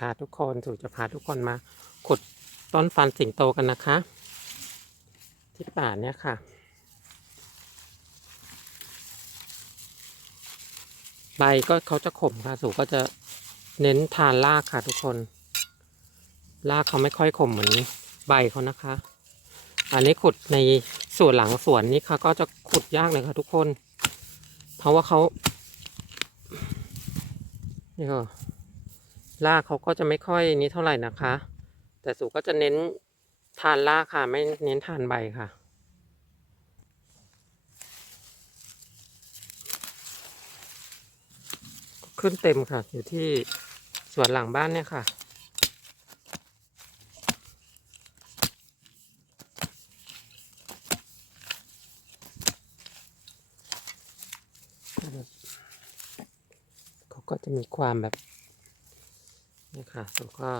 ค่ะทุกคนสู่จะพาทุกคนมาขุดต้นฟันสิงโตกันนะคะ ที่ป่าเนี่ยค่ะ ใบก็เขาจะขมค่ะสู่ก็จะเน้นทานรากค่ะทุกคน รากเขาไม่ค่อยขมเหมือนใบเขานะคะ อันนี้ขุดในส่วนหลังสวนนี่ค่ะ ก็จะขุดยากเลยค่ะทุกคน เพราะว่าเขานี่ก็ รากเขาก็จะไม่ค่อยนี้เท่าไหร่นะคะ แต่สูก็จะเน้นทานรากค่ะ ไม่เน้นทานใบค่ะ ขึ้นเต็มค่ะ อยู่ที่สวนหลังบ้านเนี่ยค่ะเขาก็จะมีความแบบ ค่ะแล้วก็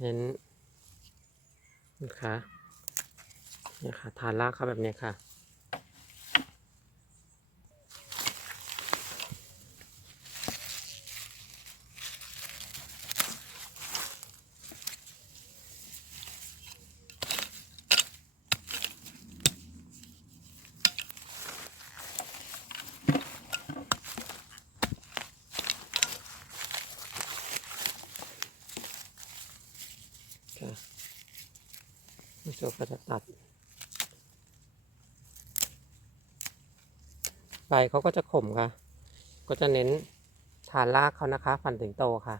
เน้นนะคะเนี่ยค่ะทานลากเขาแบบนี้ค่ะ ใบเขาก็จะขมค่ะ ก็จะเน้นทานรากเขานะคะฟันถึงโตค่ะ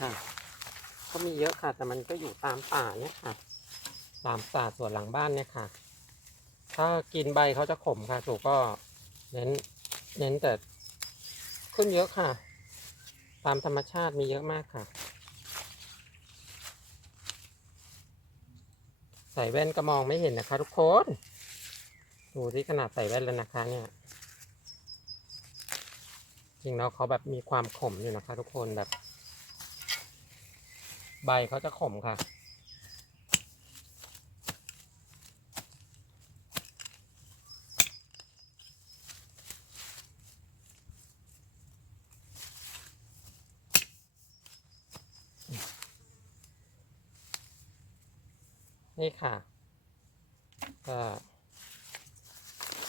ค่ะเขามีเยอะค่ะ แต่มันก็อยู่ตามป่าเนี่ยค่ะ ตามป่าส่วนหลังบ้านเนี่ยค่ะ ถ้ากินใบเขาจะขมค่ะสูก็เน้นเน้นแต่ขึ้นเยอะค่ะ ตามธรรมชาติมีเยอะมากค่ะ ใส่แว่นก็มองไม่เห็นนะคะทุกคน ดูที่ขนาดใส่แว่นแล้วนะคะเนี่ย จริงแล้วเขาแบบมีความขมอยู่นะคะทุกคนแบบ ใบเขาจะขมค่ะ นี่ค่ะก็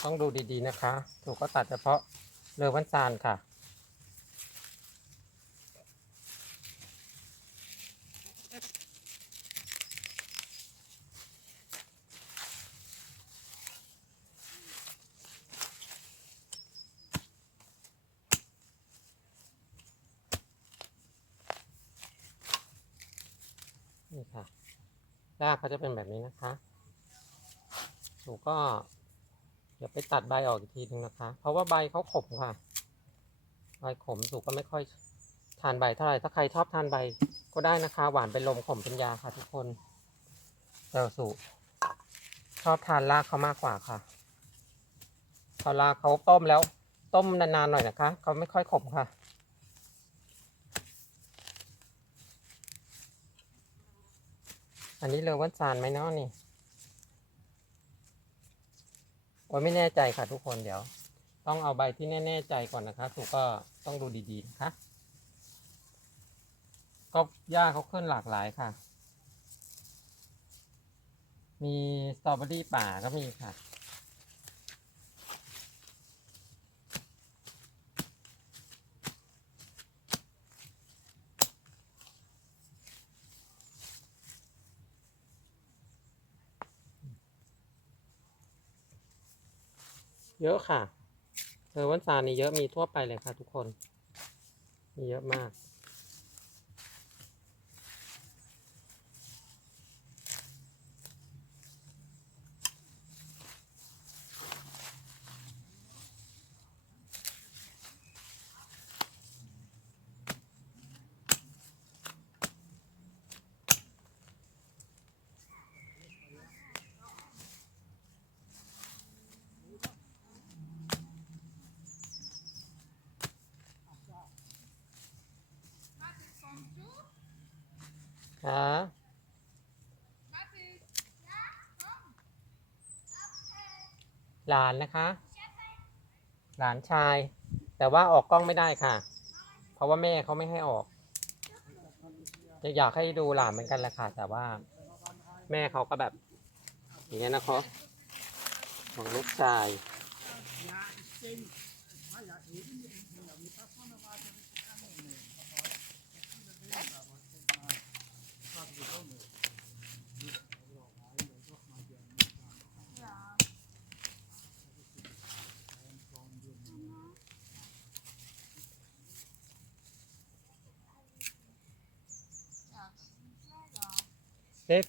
ต้องดูดีๆนะคะ ถูกก็ตัดเฉพาะเรือวันซานค่ะ นี่ค่ะรากเขาจะเป็นแบบนี้นะคะหนูกก็ ดี๋ยวไปตัดใบออกอีกทีนึงนะคะ เพราะว่าใบเขาขมค่ะ ใบขมสูกก็ไม่ค่อยทานใบเท่าไหร่ถ้าใครชอบทานใบก็ได้นะคะ หวานเป็นลมขมเป็นยาค่ะทุกคนแต่สูชอบทานรากเขามากกว่าค่ะพอรากเขาต้มแล้ว ต้มนานๆหน่อยนะคะเขาไม่ค่อยขมค่ะอันนี้เลอวันซานไหมเนาะนี่ โอ้ยไม่แน่ใจค่ะทุกคนเดี๋ยว ต้องเอาใบที่แน่ ๆ ใจก่อนนะคะสุกก็ต้องดูดีๆนะคะก็หญ้าเขาขึ้นหลากหลายค่ะ มีสตรอเบอรี่ป่าก็มีค่ะ เยอะค่ะเออวันซานนี่เยอะมีทั่วไปเลยค่ะทุกคน มีเยอะมาก ค่ะ หลานนะคะ หลานชาย แต่ว่าออกกล้องไม่ได้ค่ะ เพราะว่าแม่เขาไม่ให้ออกอยากให้ดูหลานเหมือนกันแหละค่ะ แต่ว่า แม่เขาก็แบบ อย่างเงี้ยนะคะของลูกชาย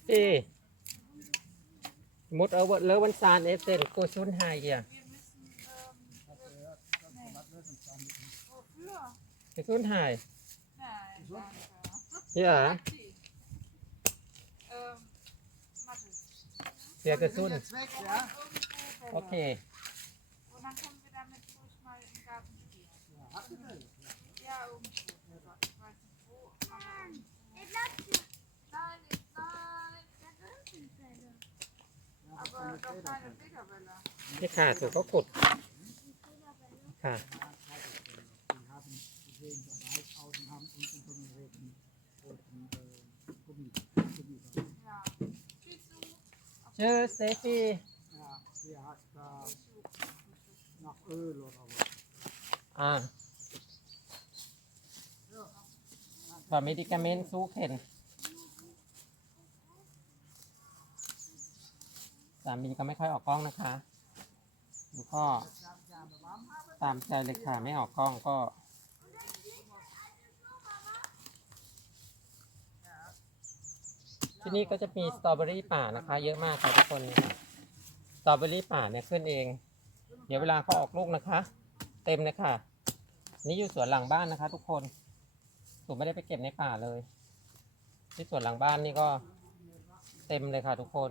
ตี้มุดเอาแล้วันซานเอฟเซนโกชุนไฮเอียชุนไฮเฮียเสียกระสุนโอเค Ja, irgendwo. Ich นี่ค่ะถูกก็ขุดค่ะ Die haben gesehen, der Wald aus und haben unten so einen roten, roten äh, Gummi, Gummi Ja. Tschüss, du. ชื่อเซฟี่ Ja, der hat da nach Öl oder was. อ่าต่อเมดิกาเมนต์สู้เข็นามีก็ไม่ค่อยออกกล้องนะคะดูก็ตามใจเลยค่ะไม่ออกกล้องก็ที่นี่ก็จะมีสตรอเบอรี่ป่านะคะ เยอะมากค่ะทุกคนสตรอเบอรี่ป่าเนี่ยขึ้นเอง เดี๋ยวเวลาเขาออกลูกนะคะ เต็มเลยค่ะ นี่อยู่สวนหลังบ้านนะคะ ทุกคนผมไม่ได้ไปเก็บในป่าเลย ที่สวนหลังบ้านนี่ก็เต็มเลยค่ะทุกคน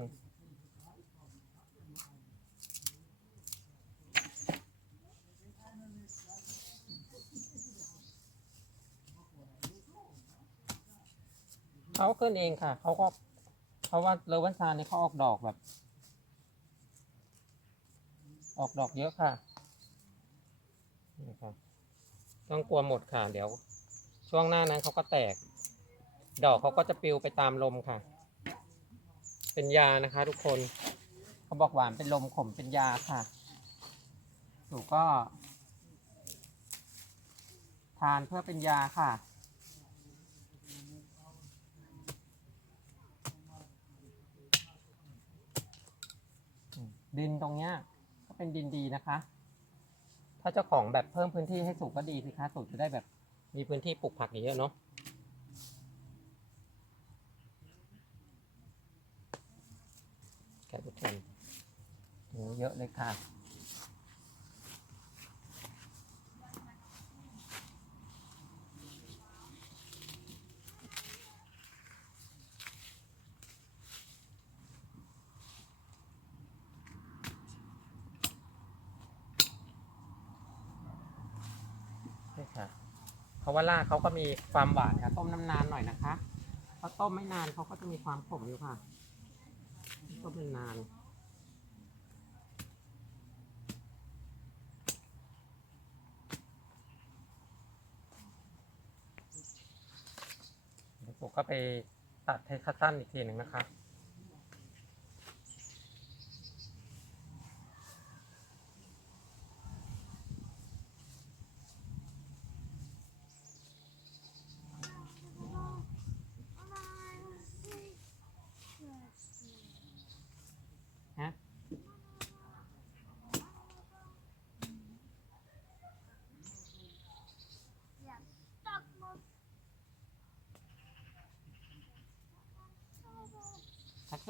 เขาขึ้นเองค่ะ เขาก็เพราะว่าเลอวันซานนี่เขาออกดอกแบบ ออกดอกเยอะค่ะนี่ค่ะต้องกลัวหมดค่ะ เดี๋ยว ช่วงหน้านั้นเขาก็แตก ดอกเขาก็จะปลิวไปตามลมค่ะ เป็นยานะคะ ทุกคน เขาบอกหวานเป็นลมขมเป็นยาค่ะถูกก็ ทานเพื่อเป็นยาค่ะ ดินตรงเนี้ยก็เป็นดินดีนะคะ ถ้าเจ้าของแบบเพิ่มพื้นที่ให้สูงก็ดีสิคะสูงจะได้แบบมีพื้นที่ปลูกผักเยอะๆเนาะแกทุกคนโอ้เยอะเลยค่ะ ใช่ค่ะ เพ ราะว่ารากเขาก็มีความหวานค่ะต้มน้ำนานหน่อยนะคะพราต้มไม่นานเขาก็จะมีความขมอยู่ค่ะต้มนานผมก็ไปตัดให้คัดสั้นอีกทีหนึ่งนะคะ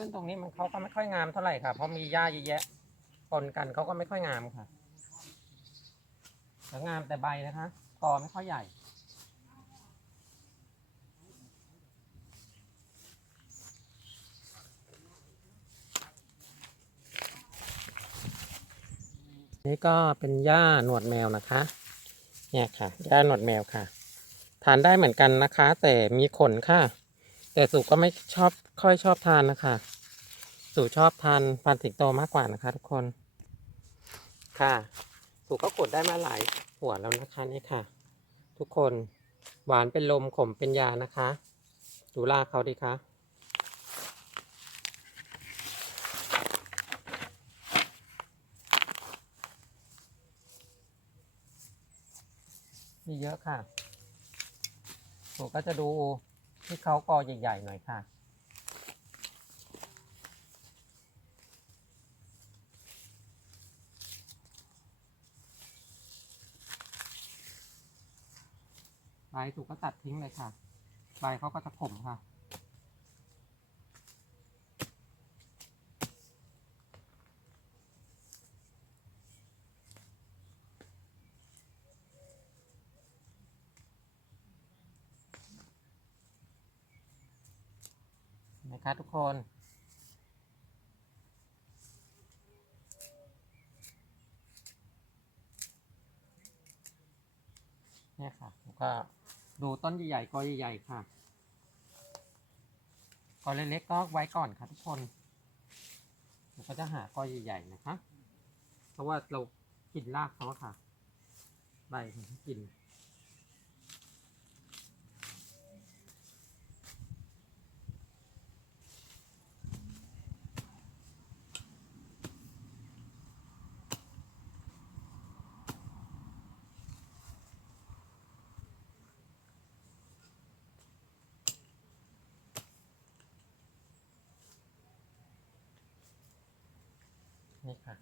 ขึ้นตรงนี้มันเขาก็ไม่ค่อยงามเท่าไหร่ค่ะเพราะมีหญ้าเยอะแยะปนกันเขาก็ไม่ค่อยงามค่ะแต่งามแต่ใบนะคะกอไม่ค่อยใหญ่นี่ก็เป็นหญ้าหนวดแมวนะคะ เนี่ยค่ะหญ้าหนวดแมวค่ะ ทานได้เหมือนกันนะคะ แต่มีขนค่ะ แต่สุก็ไม่ชอบค่อยชอบทานนะคะสุชอบทานพันธุ์สิงโตมากกว่านะคะ ทุกคน ค่ะสุก็กดได้มาหลายหัวแล้วนะคะนี่ค่ะ ทุกคนหวานเป็นลมขมเป็นยานะคะ ดูลากเขาดิคะมีเยอะค่ะหนูก็จะดู ที่เขากอใหญ่ๆหน่อยค่ะ ใบถูกก็ตัดทิ้งเลยค่ะ ใบเขาก็จะขมค่ะ นะคะทุกคน เนี่ยค่ะแล้วก็ดูต้นใหญ่ๆกอใหญ่ๆค่ะกอเล็กๆก็ไว้ก่อนค่ะทุกคนเราก็จะหากอใหญ่ๆนะคะ เพราะว่าเรากินรากเขาค่ะ ใบกิน นี่ค่ะ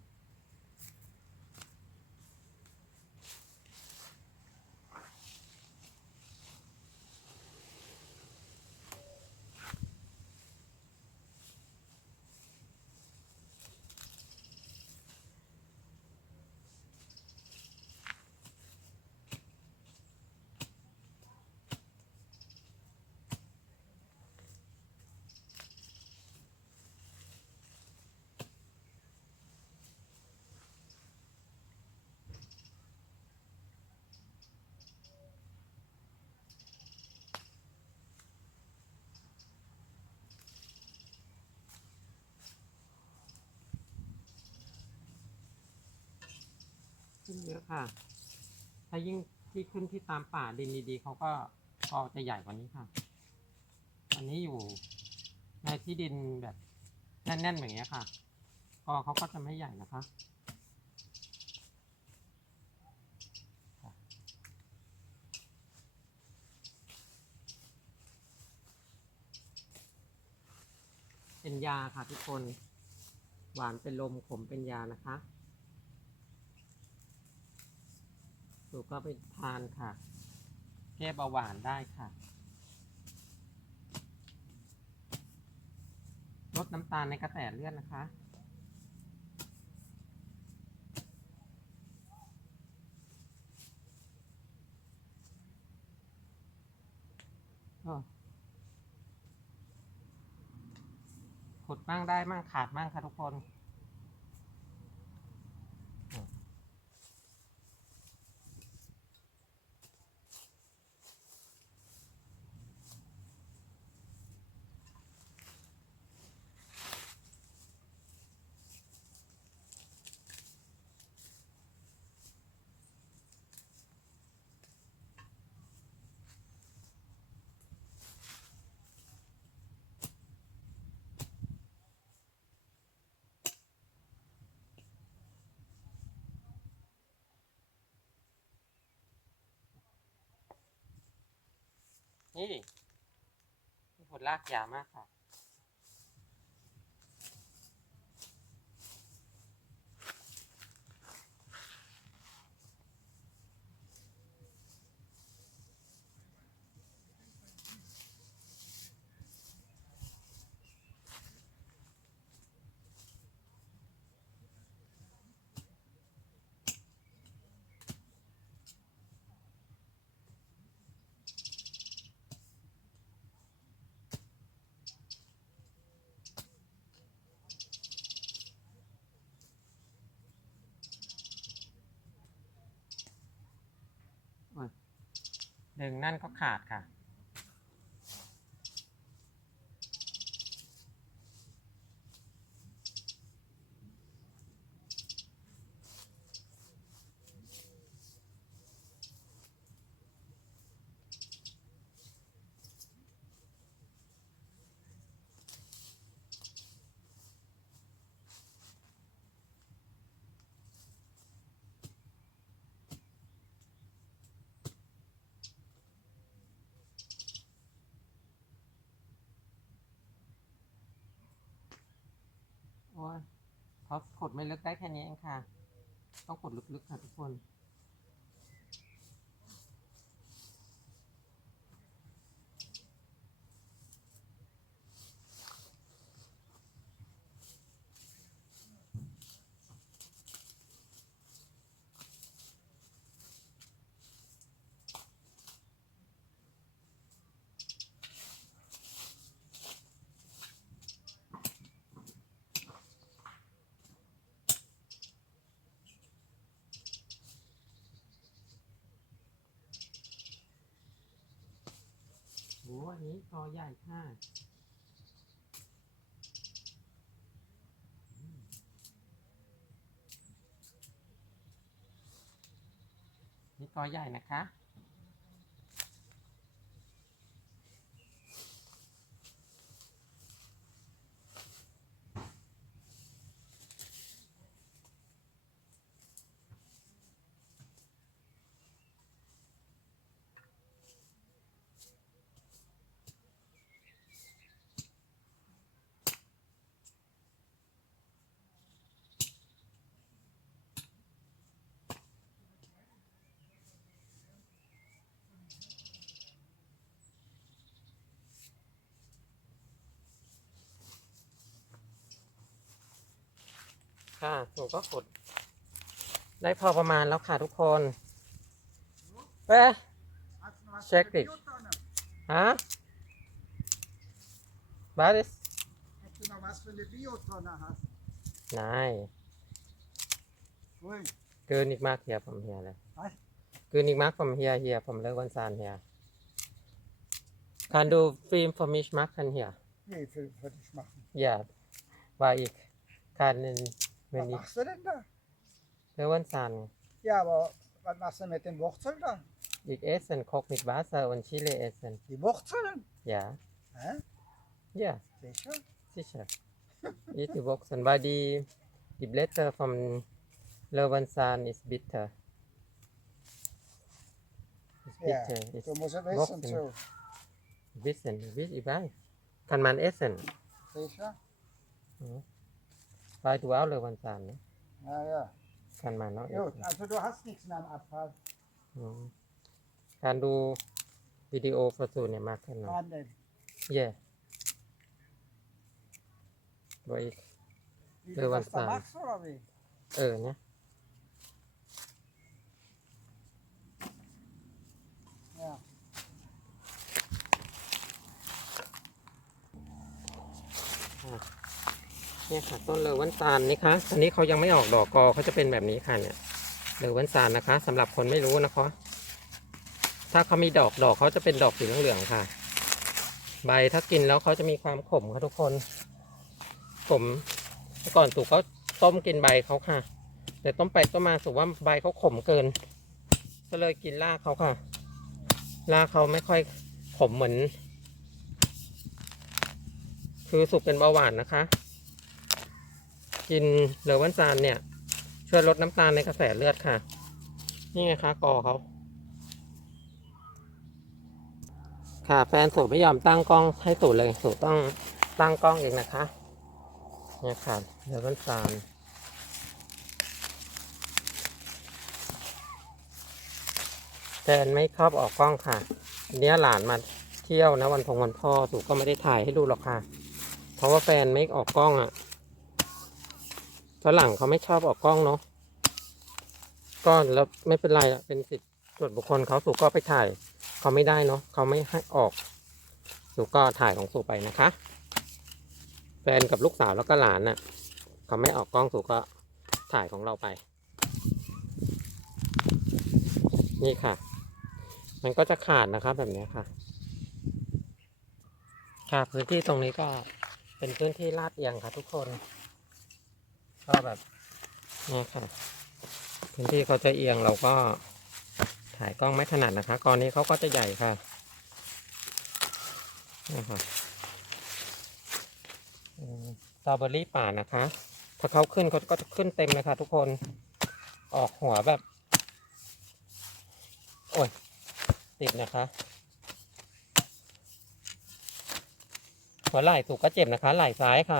ขึ้นเยอะค่ะ ถ้ายิ่งที่ขึ้นที่ตามป่าดินดีๆเขาก็กอจะใหญ่กว่านี้ค่ะ อันนี้อยู่ในที่ดินแบบแน่นๆอย่างนี้ค่ะกอเขาก็จะไม่ใหญ่นะคะเป็นยาค่ะทุกคน หวานเป็นลมขมเป็นยานะคะ หนูก็ไปทานค่ะ แก้เบาหวานได้ค่ะ ลดน้ำตาลในกระแสเลือดนะคะขุดบ้างได้บ้างขาดบ้างค่ะทุกคน นี่ผลลากยาวมากค่ะ หนึ่งนั่นก็ขาดค่ะ น เขาขุดไม่ ลึกได้แค่นี้เองค่ะ ต้องขุดลึกๆค่ะทุกคน โอันนี้คอใหญ่ค่ะนี่คอใหญ่นะคะ ค่ะหนูก็ขุด ได้พอประมาณแล้วค่ะทุกคนเอ๊ะ Hast du noch was Check für die dich. Biotonne? ฮะบาริส Ob du noch was für eine Biotonne hast? นาย Ui, เกินอีกมากเฮียผมเฮียเลย Was? เกินอีกมากผมเฮียเฮียผมเลิกวันซานเฮีย Kan du Film für mich machen hier? nee, für, für dich machen. Ja, weil ich kann, Wenn Was machst du denn da? Für uns an. Ja, aber was machst du mit den Wurzeln dann? Ich esse einen Koch mit Wasser und Chili essen. Die Wurzeln? Ja. Hä? Ja, Sicher? sicher. Ich die Wurzeln, weil die, die Blätter vom Löwenzahn ist bitter. Ist Ja, bitter, ist du musst ja wissen, Wissen, ich weiß. Kann man essen. Sicher? Mhm. Weil du auch Löwenzahn, ne? Ja, ja. Kann man auch Gut, essen. also du hast nichts mehr am Abfall. อืมการดูวิดีโอฟอร์ซูเนี่ยมากขึ้นหน่อย Wann denn? เย่ไว้ Wie Ja, du was das da dann? machst oder wie? เออเนี่ย Ja. เนี่ยค่ะต้นเลอวันซานนี่คะอันนี้เขายังไม่ออกดอกกอเขาจะเป็นแบบนี้ค่ะเนี่ยเลอวันซานนะคะสำหรับคนไม่รู้นะคะ ถ้าเขามีดอกดอกเขาจะเป็นดอกสีเหลืองๆค่ะ ใบถ้ากินแล้วเขาจะมีความขมค่ะทุกคนขมก่อนสุกเขาต้มกินใบเขาค่ะ แต่ต้มไปต้มมาสุกว่าใบเขาขมเกิน ก็เลยกินรากเขาค่ะรากเขาไม่ค่อยขมเหมือน คือสุกเป็นเบาหวานนะคะ กินเหลววันซานเนี่ย ช่วยลดน้ำตาลในกระแสเลือดค่ะ นี่ไงคะกอเขาค่ะแฟนสูไม่ยอมตั้งกล้องให้สูเลยสูต้องตั้งกล้องเองนะคะเนี่ยค่ะเหลววันซานแฟนไม่ชอบออกกล้องค่ะเนี้ยหลานมาเที่ยวนะวันพงวันพ่อสูก็ไม่ได้ถ่ายให้ดูหรอกค่ะ เพราะว่าแฟนไม่ออกกล้องอะ่ะ ฝรั่งเขาไม่ชอบออกกล้องเนาะก็แล้วไม่เป็นไรอะเป็นสิทธิ์ส่วนบุคคลเขาสูก็ไปถ่ายเขาไม่ได้เนาะเขาไม่ให้ออก สูก็ถ่ายของสูไปนะคะ แฟนกับลูกสาวแล้วก็หลานน่ะเขาไม่ออกกล้องสูก็ถ่ายของเราไป นี่ค่ะ มันก็จะขาดนะครับแบบนี้ค่ะ ค่ะพื้นที่ตรงนี้ก็เป็นพื้นที่ลาดเอียงค่ะทุกคน ก็แบบนี่ค่ะพื้นที่เขาจะเอียงเราก็ถ่ายกล้องไม่ถนัดนะคะกรนี้เขาก็จะใหญ่ค่ะนี่ค่ะสตรอเบอรี่ป่านะคะ ถ้าเขาขึ้นเขาก็จะขึ้นเต็มเลยค่ะ ทุกคนออกหัวแบบ โอ้ย ติดนะคะ หัวไหล่ถูกก็เจ็บนะคะ ไหล่ซ้ายค่ะ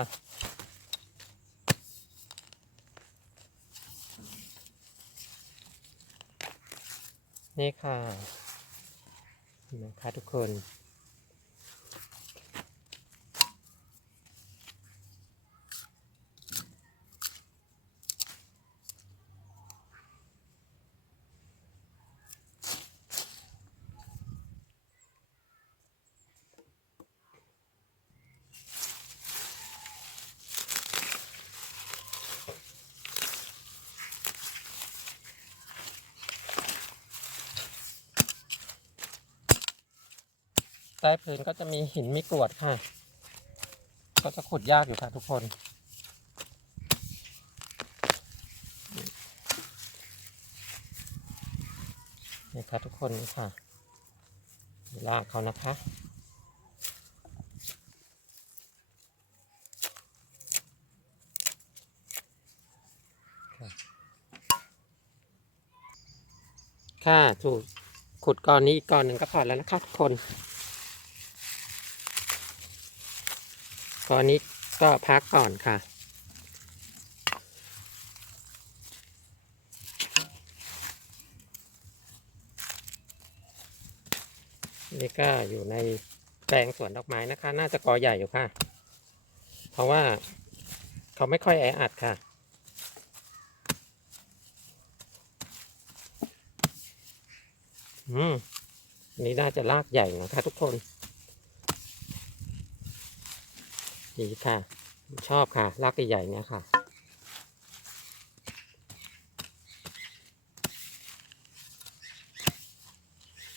นี่ค่ะนะคะทุกคน ต้พื้นก็จะมีหินมีกรวดค่ะ ก็จะขุดยากอยู่ค่ะทุกคน นี่ค่ะทุกคนนี่ค่ะลากเขานะคะค่ะถูกขุดก้อนนี้อีกก้อนหนึ่งก็พอแล้วนะคะทุกคน ก้อนนี้ก็พักก่อนค่ะ นี่ก็อยู่ในแปลงสวนดอกไม้นะคะ น่าจะกอใหญ่อยู่ค่ะ เพราะว่าเขาไม่ค่อยแออัดค่ะอืมนนี้น่าจะลากใหญ่นะคะทุกคน ดีค่ะ ชอบค่ะลากใหญ่ๆเนี่ยค่ะ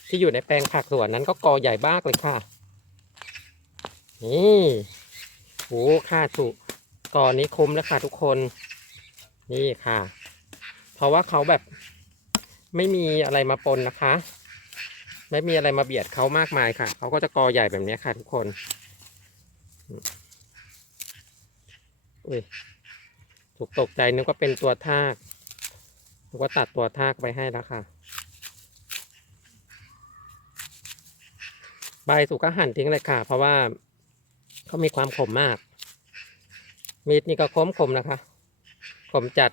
ที่อยู่ในแปลงผักสวนนั้นก็กอใหญ่มากเลยค่ะ นี่โอ้ค่าถูกกอนี้คุ้มแล้วค่ะทุกคน นี่ค่ะ เพราะว่าเขาแบบไม่มีอะไรมาปนนะคะ ไม่มีอะไรมาเบียดเขามากมายค่ะ เขาก็จะกอใหญ่แบบนี้ค่ะทุกคน อุ้ยถูกตกใจนึกว่าเป็นตัวทากนึกว่าตัดตัวทากไปให้แล้วค่ะ ใบสุกก็หั่นทิ้งเลยค่ะ เพราะว่าเขามีความขมมาก มีดนี่ก็คมคมนะคะ ขมจัด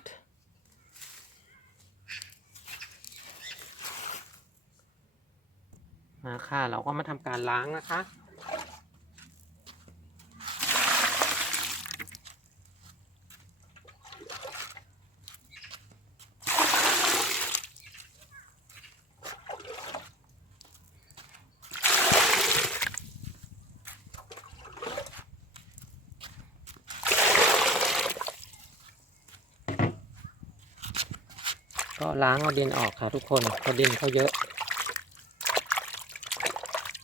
มาค่ะ เราก็มาทำการล้างนะคะ ก็ ล้างเอาดินออกค่ะทุกคนเพราะดินเขาเยอะ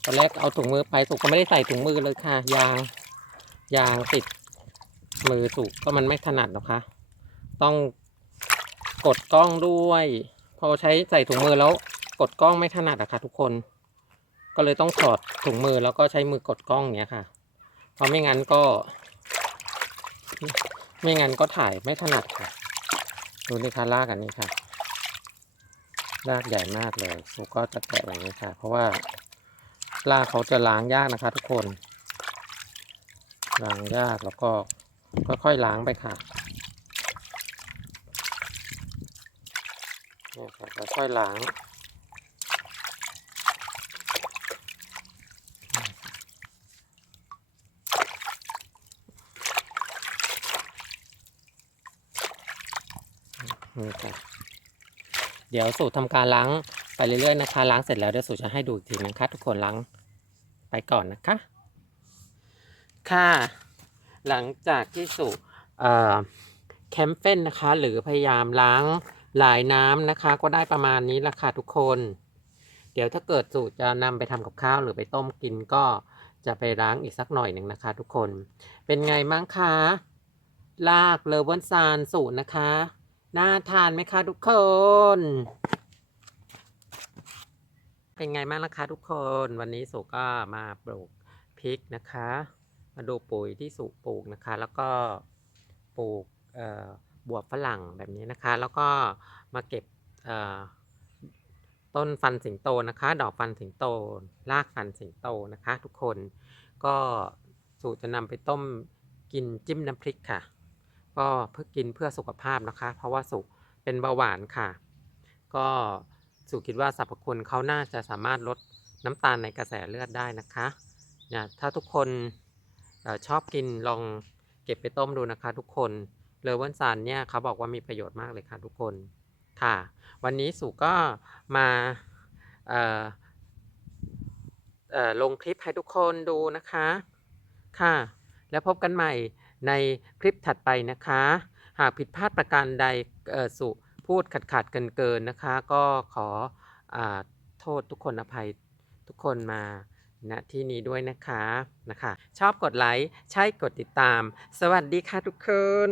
ตอนแรกเอาถุงมือไปสุกก็ไม่ได้ใส่ถุงมือเลยค่ะ ยางยางติดมือสุกก็มันไม่ถนัดหรอกคะต้องกดกล้องด้วย พอใช้ใส่ถุงมือแล้วกดกล้องไม่ถนัดอะค่ะ ทุกคน ก็เลยต้องถอดถุงมือแล้วก็ใช้มือกดกล้องเนี้ยค่ะ เพราะไม่งั้นก็ ไม่งั้นก็ถ่ายไม่ถนัดค่ะ ดูนี่ค่ะลากอันนี้ค่ะ ลากใหญ่มากเลยสุกก็จะแกะอย่างนี้ค่ะ เพราะว่าลากเขาจะล้างยากนะคะ ทุกคน ล้างยากแล้วก็ค่อยๆล้างไปค่ะเนี่ยค่ะค่อยๆล้างนี่ค่ะ เดี๋ยวสูตรทำการล้างไปเรื่อยๆนะคะ ล้างเสร็จแล้วเดี๋ยวสูตรจะให้ดูอีกทีนะคะทุกคนล้างไปก่อนนะคะ ค่ะ หลังจากที่สูตรแคมเฟนนะคะ หรือพยายามล้างหลายน้ำนะคะ ก็ได้ประมาณนี้ละค่ะทุกคน เดี๋ยวถ้าเกิดสูตรจะนำไปทำกับข้าวหรือไปต้มกินก็จะไปล้างอีกสักหน่อยหนึ่งนะคะ ทุกคน เป็นไงบ้างคะ ลากเลเวอนซานสูตรนะคะ น่าทานไหมคะทุกคน เป็นไงบ้างล่ะคะทุกคน วันนี้สุก็มาปลูกพริกนะคะ มาดูปุ๋ยที่สุปลูกนะคะ แล้วก็ปลูกบวบฝรั่งแบบนี้นะคะ แล้วก็มาเก็บต้นฟันสิงโตนะคะ ดอกฟันสิงโต รากฟันสิงโตนะคะ ทุกคน ก็สูตรจะนำไปต้มกินจิ้มน้ำพริกค่ะ ก็เพื่อกินเพื่อสุขภาพนะคะ เพราะว่าสุเป็นเบาหวานค่ะ ก็สุคิดว่าสรรพคุณเขาน่าจะสามารถลดน้ำตาลในกระแสเลือดได้นะคะเนี่ยถ้าทุกคนอชอบกินลองเก็บไปต้มดูนะคะ ทุกคนเลเวนซันเนี่ยเขาบอกว่ามีประโยชน์มากเลยค่ะทุกคนค่ะ วันนี้สุก็มาเอ่อเอ่อลงคลิปให้ทุกคนดูนะคะ ค่ะ แล้วพบกันใหม่ ในคลิปถัดไปนะคะ หากผิดพลาดประการใดสุพูดขัดขาดเกินเกินๆนะคะ ก็ขออโทษทุกคนอภัยทุกคนมาณที่นี้ด้วยนะคะนะคะ ชอบกดไลค์ ใช่กดติดตาม สวัสดีค่ะทุกคน